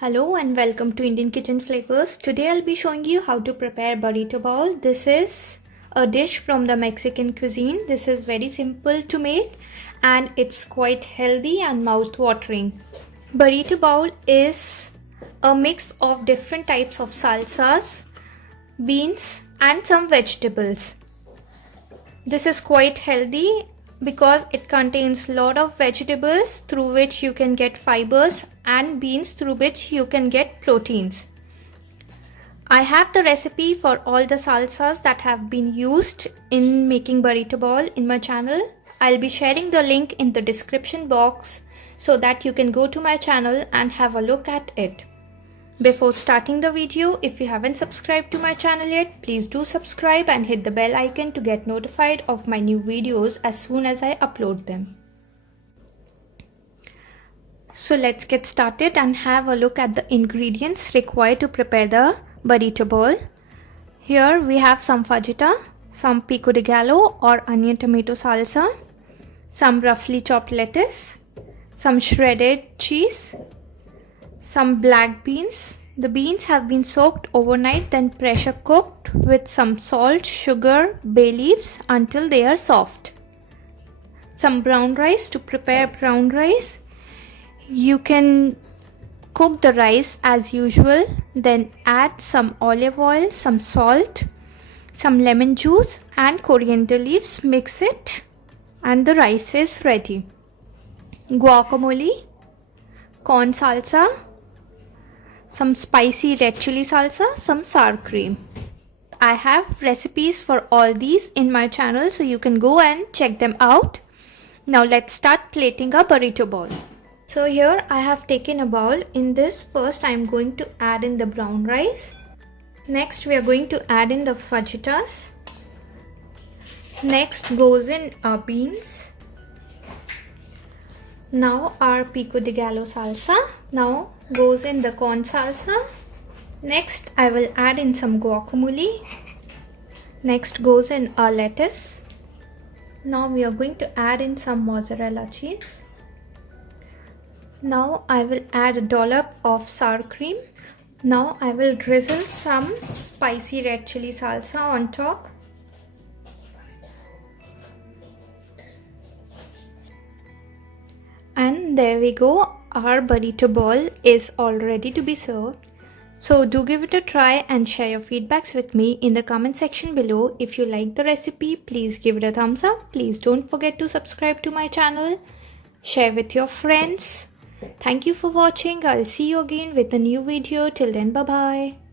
Hello and welcome to Indian Kitchen Flavors. Today I'll be showing you how to prepare burrito bowl. This is a dish from the Mexican cuisine. This is very simple to make and it's quite healthy and mouth-watering. Burrito bowl is a mix of different types of salsas, beans and some vegetables. This is quite healthy because it contains lot of vegetables through which you can get fibers and beans through which you can get proteins. I have the recipe for all the salsas that have been used in making burrito bowl in my channel. I'll be sharing the link in the description box so that you can go to my channel and have a look at it. Before starting the video, if you haven't subscribed to my channel yet, please do subscribe and hit the bell icon to get notified of my new videos as soon as I upload them. So let's get started and have a look at the ingredients required to prepare the burrito bowl. Here we have some fajita, some pico de gallo or onion tomato salsa, some roughly chopped lettuce, some shredded cheese, some black beans. The beans have been soaked overnight, then pressure cooked with some salt, sugar, bay leaves until they are soft. Some brown rice. To prepare brown rice, you can cook the rice as usual, then add some olive oil, some salt, some lemon juice and coriander leaves, mix it and the rice is ready. Guacamole, corn salsa, some spicy red chili salsa, some sour cream. I have recipes for all these in my channel, so you can go and check them out. Now let's start plating a burrito bowl. So here I have taken a bowl. In this, first I am going to add in the brown rice. Next we are going to add in the fajitas. Next goes in our beans. Now our pico de gallo salsa. Now goes in the corn salsa. Next I will add in some guacamole. Next goes in our lettuce. Now we are going to add in some mozzarella cheese. Now I will add a dollop of sour cream. Now I will drizzle some spicy red chili salsa on top. And there we go. Our burrito bowl is all ready to be served. So do give it a try and share your feedbacks with me in the comment section below. If you like the recipe, please give it a thumbs up. Please don't forget to subscribe to my channel. Share with your friends. Thank you for watching. I'll see you again with a new video. Till then, bye bye.